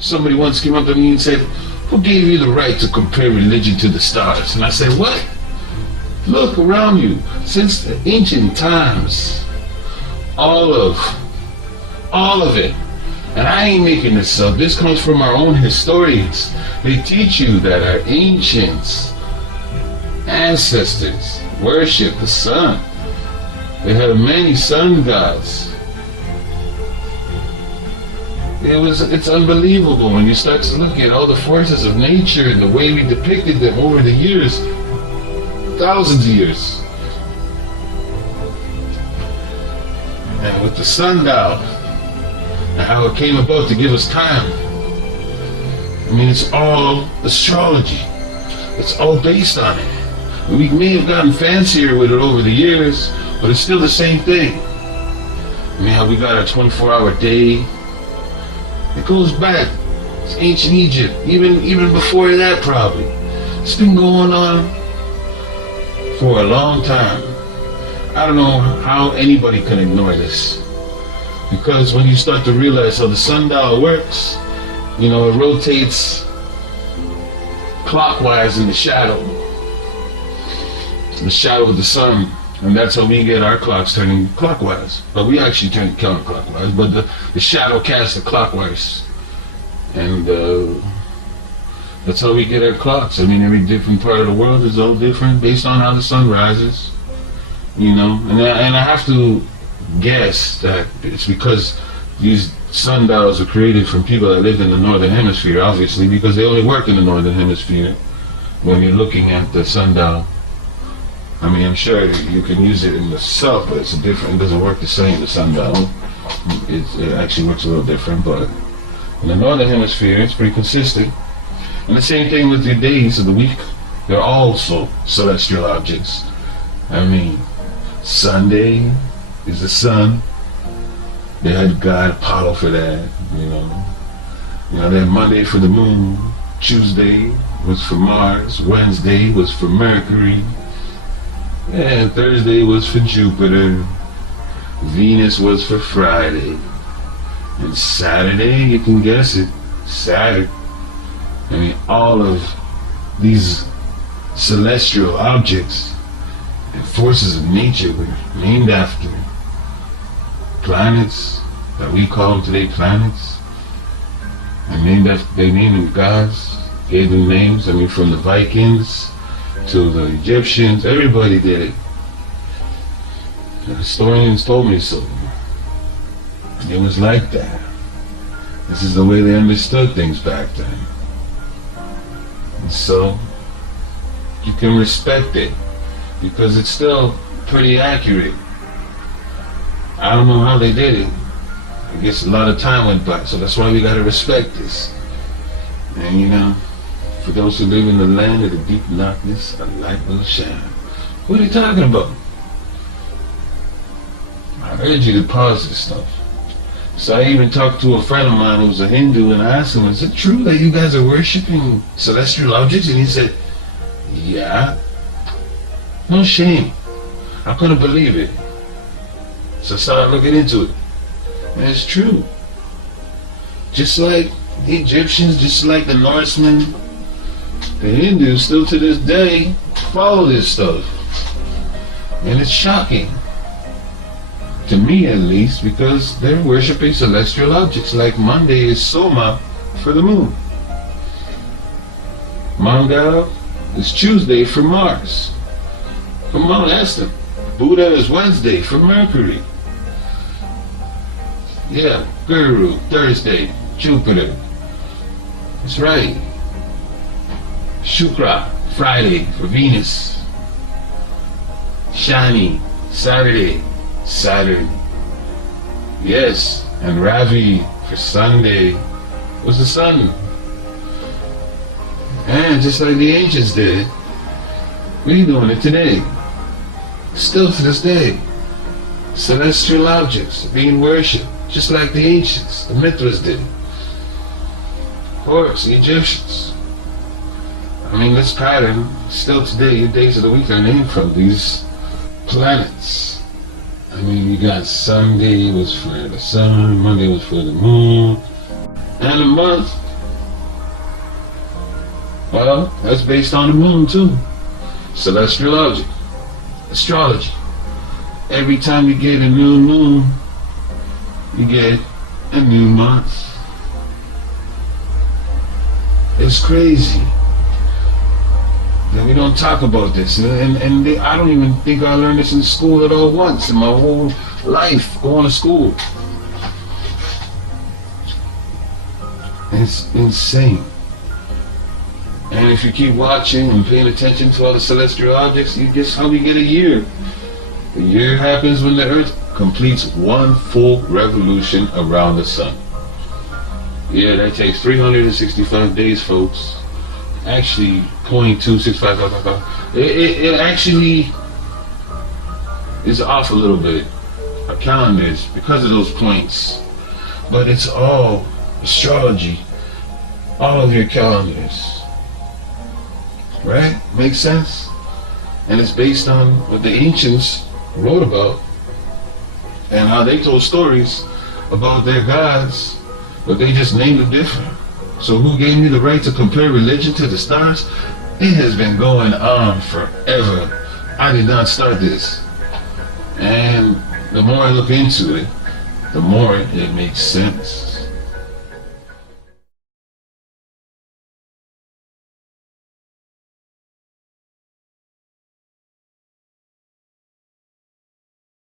Somebody once came up to me and said, "Who gave you the right to compare religion to the stars?" And I said, "What? Look around you. Since the ancient times, all of it. And I ain't making this up. This comes from our own historians. They teach you that our ancients, ancestors, worship the sun. They had many sun gods. It's unbelievable when you start to look at all the forces of nature and the way we depicted them over the years, thousands of years. And with the sundial, and how it came about to give us time. I mean, it's all astrology. It's all based on it. We may have gotten fancier with it over the years, but it's still the same thing. I mean, how we got a 24-hour day. It goes back. It's ancient Egypt, even before that probably. It's been going on for a long time. I don't know how anybody can ignore this. Because when you start to realize how the sundial works, you know, it rotates clockwise in the shadow of the sun, and that's how we get our clocks turning clockwise. But we actually turn counterclockwise, but the shadow casts the clockwise, and that's how we get our clocks. I mean, every different part of the world is all different based on how the sun rises, you know. And I have to guess that it's because these sundials were created from people that lived in the northern hemisphere, obviously, because they only work in the northern hemisphere when you're looking at the sundial. I mean, I'm sure you can use it in the south, but it doesn't work the same, the sundial. It actually works a little different, but in the northern hemisphere, it's pretty consistent. And the same thing with your days of the week. They're also celestial objects. I mean, Sunday is the sun. They had God Apollo for that, you know. You know, they had Monday for the moon. Tuesday was for Mars. Wednesday was for Mercury. And Thursday was for Jupiter. Venus was for Friday. And Saturday, you can guess it, Saturn. I mean, all of these celestial objects and forces of nature were named after planets that we call today planets. And they named them gods, gave them names. I mean, from the Vikings to the Egyptians, everybody did it. The historians told me so. It was like that. This is the way they understood things back then. And so, you can respect it, because it's still pretty accurate. I don't know how they did it. I guess a lot of time went by, so that's why we gotta respect this. And you know, for those who live in the land of the deep darkness, a light will shine. What are you talking about? I urge you to pause this stuff. So I even talked to a friend of mine who's a Hindu, and I asked him, is it true that you guys are worshiping celestial objects? And he said, yeah. No shame. I couldn't believe it. So I started looking into it. And it's true. Just like the Egyptians, just like the Norsemen, the Hindus still to this day follow this stuff. And it's shocking. To me at least, because they're worshiping celestial objects. Like Monday is Soma for the moon. Mangal is Tuesday for Mars. Come on, ask them. Buddha is Wednesday for Mercury. Yeah, Guru, Thursday, Jupiter. That's right. Shukra, Friday for Venus. Shani, Saturday, Saturn. Yes, and Ravi for Sunday was the sun. And just like the ancients did, we're doing it today. Still to this day. Celestial objects are being worshipped, just like the ancients, the Mithras did. Of course, the Egyptians. I mean, this pattern, still today, your days of the week are named from these planets. I mean, you got Sunday was for the sun, Monday was for the moon, and a month Well, that's based on the moon too. Celestiology, astrology. Every time you get a new moon, you get a new month. It's crazy that we don't talk about this, and I don't even think I learned this in school at all once in my whole life going to school. It's insane. And if you keep watching and paying attention to all the celestial objects, you guess how we get a year. The year happens when the Earth completes one full revolution around the sun. Yeah, that takes 365 days, folks. Actually, 0.26555. It actually is off a little bit. Our calendars, because of those points. But it's all astrology. All of your calendars. Right? Makes sense? And it's based on what the ancients wrote about and how they told stories about their gods, but they just named them different. So who gave me the right to compare religion to the stars? It has been going on forever. I did not start this. And the more I look into it, the more it makes sense.